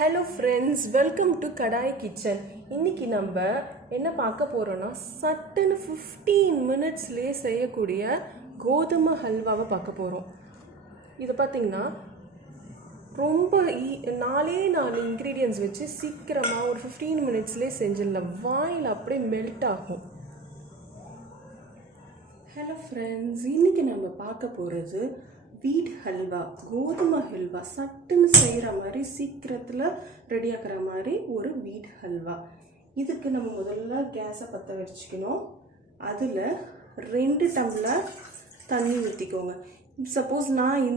Hello friends, welcome to kadai kitchen. இன்றைக்கி நம்ம என்ன பார்க்க போகிறோன்னா, சட்டுன்னு 15 மினிட்ஸ்லேயே செய்யக்கூடிய கோதுமை ஹல்வாவை பார்க்க போகிறோம். இதை பார்த்திங்கன்னா ரொம்ப 4 இன்க்ரீடியன்ட்ஸ் வச்சு சீக்கிரமாக ஒரு 15 மினிட்ஸ்லேயே செஞ்சிடலாம். வாயில் அப்படியே மெல்ட் ஆகும். ஹலோ ஃப்ரெண்ட்ஸ், இன்றைக்கி நம்ம பார்க்க போகிறது வீட் ஹல்வா, கோதுமை ஹல்வா. சட்டுன்னு செய்கிற மாதிரி சீக்கிரத்தில் ரெடி ஆகிற மாதிரி ஒரு வீட் ஹல்வா. இதுக்கு நம்ம முதல்ல கேஸை பற்ற வச்சுக்கணும். அதில் 2 டம்ளர் தண்ணி ஊற்றிக்கோங்க. சப்போஸ் நான்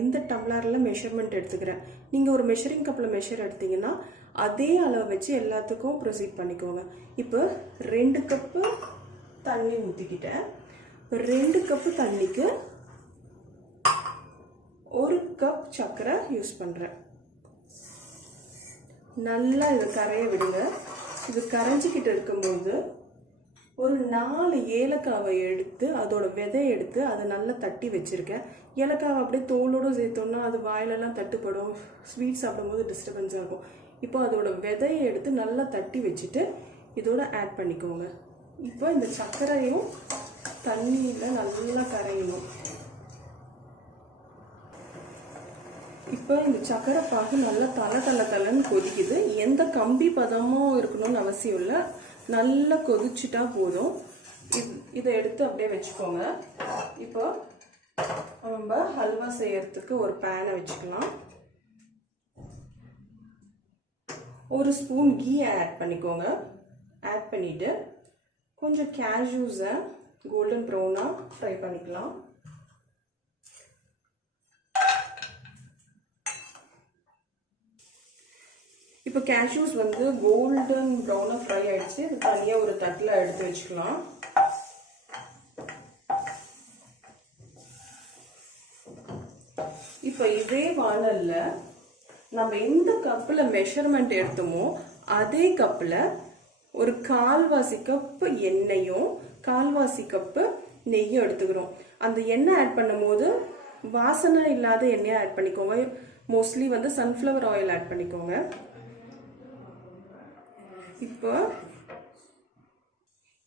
இந்த டம்ளரில் மெஷர்மெண்ட் எடுத்துக்கிறேன். நீங்கள் ஒரு மெஷரிங் கப்பில் மெஷர் எடுத்தீங்கன்னா அதே அளவு வச்சு எல்லாத்துக்கும் ப்ரொசீட் பண்ணிக்கோங்க. இப்போ 2 கப்பு தண்ணி ஊற்றிக்கிட்டேன். 2 கப்பு தண்ணிக்கு 1 கப் சர்க்கரை யூஸ் பண்ணுறேன். நல்லா இதை கரைய விடுங்க. இது கரைஞ்சிக்கிட்டு இருக்கும்போது ஒரு 4 ஏலக்காவை எடுத்து அதோட விதையை எடுத்து அதை நல்லா தட்டி வச்சுருக்கேன். ஏலக்காவை அப்படியே தோலோடு சேர்த்தோன்னா அது வாயிலெல்லாம் தட்டுப்படும், ஸ்வீட் சாப்பிடும்போது டிஸ்டர்பன்ஸாக இருக்கும். இப்போ அதோட விதையை எடுத்து நல்லா தட்டி வச்சுட்டு இதோட ஆட் பண்ணிக்கோங்க. இப்போ இந்த சர்க்கரையும் தண்ணியில் நல்லா கரையணும். இப்போ இந்த சக்கரை பாகு நல்லா தலை கொதிக்குது. எந்த கம்பி பதமும் இருக்கணும்னு அவசியம் இல்லை, நல்லா கொதிச்சுட்டா போதும். இதை எடுத்து அப்படியே வச்சுக்கோங்க. இப்போ நம்ம ஹல்வா செய்யறதுக்கு ஒரு பேனை வச்சுக்கலாம். 1 ஸ்பூன் கீ ஆட் பண்ணிக்கோங்க. ஆட் பண்ணிட்டு கொஞ்சம் கேஷ்யூஸை கோல்டன் ப்ரௌனாக ஃப்ரை பண்ணிக்கலாம். இப்போ கேஷ்யூஸ் கோல்டன் ப்ரௌனாக ஃப்ரை ஆயிடுச்சு. இது தனியாக ஒரு தட்டில் எடுத்து வச்சுக்கலாம். இப்போ இதே வானல்ல நம்ம எந்த கப்பில் மெஷர்மெண்ட் எடுத்தோமோ அதே கப்பில் ஒரு 1/4 கப்பு எண்ணெயும் 1/4 கப்பு நெய்யும் எடுத்துக்கிறோம். அந்த எண்ணெய் ஆட் பண்ணும்போது வாசனை இல்லாத எண்ணெயை ஆட் பண்ணிக்கோங்க. மோஸ்ட்லி சன்ஃப்ளவர் ஆயில் ஆட் பண்ணிக்கோங்க.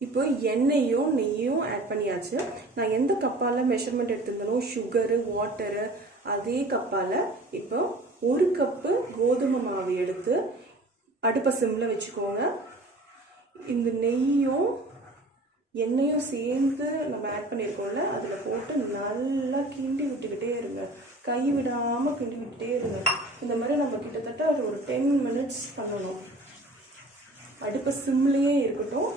இப்போ எண்ணெயும் நெய்யும் ஆட் பண்ணியாச்சு. நான் எந்த கப்பால் மெஷர்மெண்ட் எடுத்திருந்தனோ சுகரு வாட்டரு அதே கப்பால் இப்போ 1 கப்பு கோதுமை மாவு எடுத்து அடுப்பை சிம்மில் வச்சுக்கோங்க. இந்த நெய்யும் எண்ணெயும் சேர்ந்து நம்ம ஆட் பண்ணியிருக்கோம்ல, அதில் போட்டு நல்லா கிண்டி விட்டுக்கிட்டே இருங்க. கை விடாமல் கிண்டி விட்டுட்டே இருங்க. இந்த மாதிரி நம்ம கிட்டத்தட்ட ஒரு 10 மினிட்ஸ் பண்ணணும். அடுப்பு சிம்லேயே இருக்கட்டும்.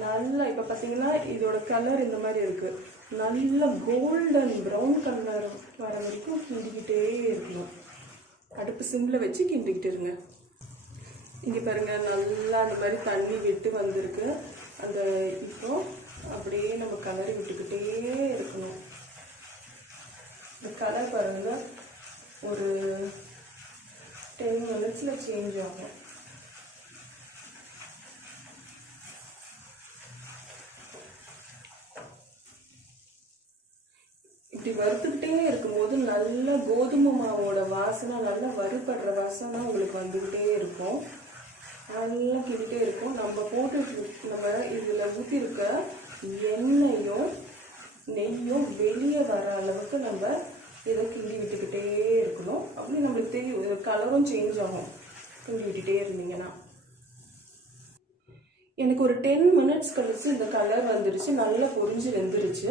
நல்லா இப்போ பார்த்தீங்கன்னா இதோட கலர் இந்த மாதிரி இருக்குது. நல்ல கோல்டன் ப்ரௌன் கலர் வர வரைக்கும் கிண்டிக்கிட்டே இருக்கணும். அடுப்பு சிம்மில் வச்சு கிண்டிக்கிட்டு இருங்க. இங்கே பாருங்கள், நல்லா அந்த மாதிரி தண்ணி விட்டு வந்திருக்கு. அந்த இப்போ அப்படியே நம்ம கலரி விட்டுக்கிட்டே இருக்கணும். இந்த கலர் பாருங்கள், ஒரு 10 மினிட்ஸில் சேஞ்ச் ஆகும். இப்படி வறுத்துக்கிட்டே இருக்கும்போது நல்ல கோதுமை மாவோட வாசனை, நல்லா வறுபடுற வாசனை உங்களுக்கு வந்துக்கிட்டே இருக்கும். நல்லா கிண்டிகிட்டே இருக்கும். நம்ம இதில் ஊற்றிருக்க எண்ணெயும் நெய்யும் வெளியே வர அளவுக்கு நம்ம இதை கிண்டி விட்டுக்கிட்டே இருக்கணும். அப்படி நம்மளுக்கு தெரியும், கலரும் சேஞ்ச் ஆகும் கிண்டி விட்டுட்டே இருந்தீங்கன்னா. எனக்கு ஒரு 10 மினிட்ஸ் கழிச்சு இந்த கலர் வந்துருச்சு, நல்லா பொரிஞ்சு வெந்துருச்சு.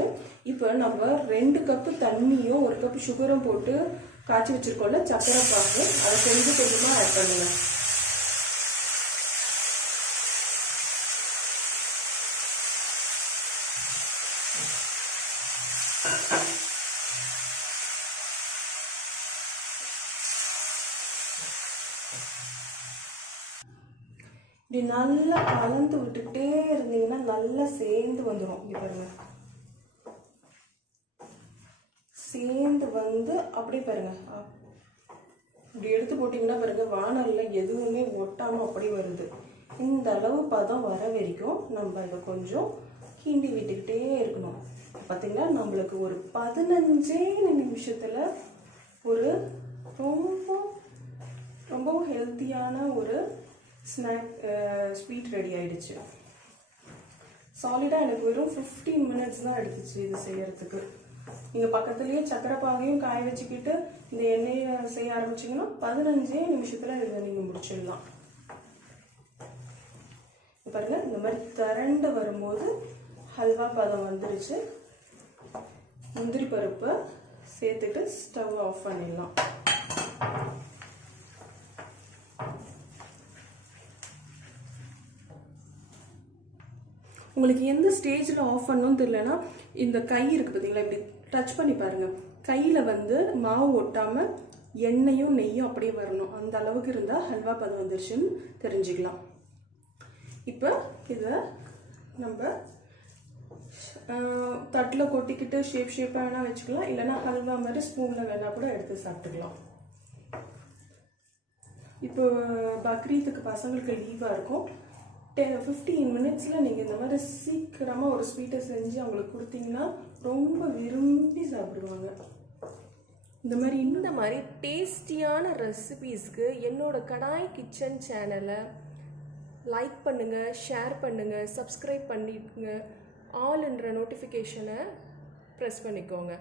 இப்போ நம்ம 2 கப்பு தண்ணியும் 1 கப்பு சுகரும் போட்டு காய்ச்சி வச்சிருக்கோம்ல சக்கரை பாகு, அதை கொஞ்சமாக ஆட் பண்ணுங்க. இப்படி நல்லா கலந்து விட்டுக்கிட்டே இருந்தீங்கன்னா நல்லா சேர்ந்து வந்துடும். இங்கே பாருங்க, சேர்ந்து அப்படியே பாருங்க. இப்படி எடுத்து போட்டிங்கன்னா பாருங்க, வானல்ல எதுவுமே ஒட்டாமல் அப்படி வருது. இந்த அளவு பதம் வர வரைக்கும் நம்ம இதை கொஞ்சம் கிண்டி விட்டுக்கிட்டே இருக்கணும். பார்த்தீங்கன்னா நம்மளுக்கு ஒரு 15 நிமிஷத்தில் ஒரு ரொம்ப ரொம்பவும் ஹெல்த்தியான ஒரு ஸ்வீட் ரெடி ஆயிடுச்சு. சாலிடாக எனக்கு வெறும் 15 மினிட்ஸ் தான் எடுத்துச்சு இது செய்யறதுக்கு. நீங்கள் பக்கத்துலேயே சக்கரை பாகையும் காய வச்சுக்கிட்டு இந்த எண்ணெயை செய்ய ஆரம்பிச்சிங்கன்னா 15 நிமிஷத்தில் இதை நீங்கள் முடிச்சிடலாம். பாருங்க, இந்த மாதிரி திரண்டு வரும்போது ஹல்வா பதம் வந்துருச்சு. முந்திரி பருப்பை சேர்த்துட்டு ஸ்டவ் ஆஃப் பண்ணிடலாம். உங்களுக்கு எந்த ஸ்டேஜில் ஆஃப் பண்ணணும்னு தெரியலனா இந்த கை இருக்குது பார்த்தீங்களா, இப்படி டச் பண்ணி பாருங்கள். கையில் வந்து மாவு ஒட்டாமல் எண்ணெயும் நெய்யும் அப்படியே வரணும். அந்த அளவுக்கு இருந்தால் ஹல்வா பதம் வந்துருச்சுன்னு தெரிஞ்சுக்கலாம். இப்போ இதை நம்ம தட்டில் கொட்டிக்கிட்டு ஷேப்பாக வேணால் வச்சுக்கலாம், இல்லைன்னா ஹல்வா மாதிரி ஸ்பூனில் வேணால் கூட எடுத்து சாப்பிட்டுக்கலாம். இப்போ பக்ரீத்துக்கு பசங்களுக்கு லீவாக இருக்கும். 15 மினிட்ஸில் நீங்கள் இந்த மாதிரி சீக்கிரமாக ஒரு ஸ்வீட்டை செஞ்சு அவங்களுக்கு கொடுத்தீங்கன்னா ரொம்ப விரும்பி சாப்பிடுவாங்க. இந்த மாதிரி டேஸ்டியான ரெசிபீஸ்க்கு என்னோட கடாய் கிச்சன் சேனலை லைக் பண்ணுங்கள், ஷேர் பண்ணுங்கள், சப்ஸ்கிரைப் பண்ணிடுங்க, ஆல் என்ற நோட்டிஃபிகேஷனை ப்ரெஸ் பண்ணிக்கோங்க.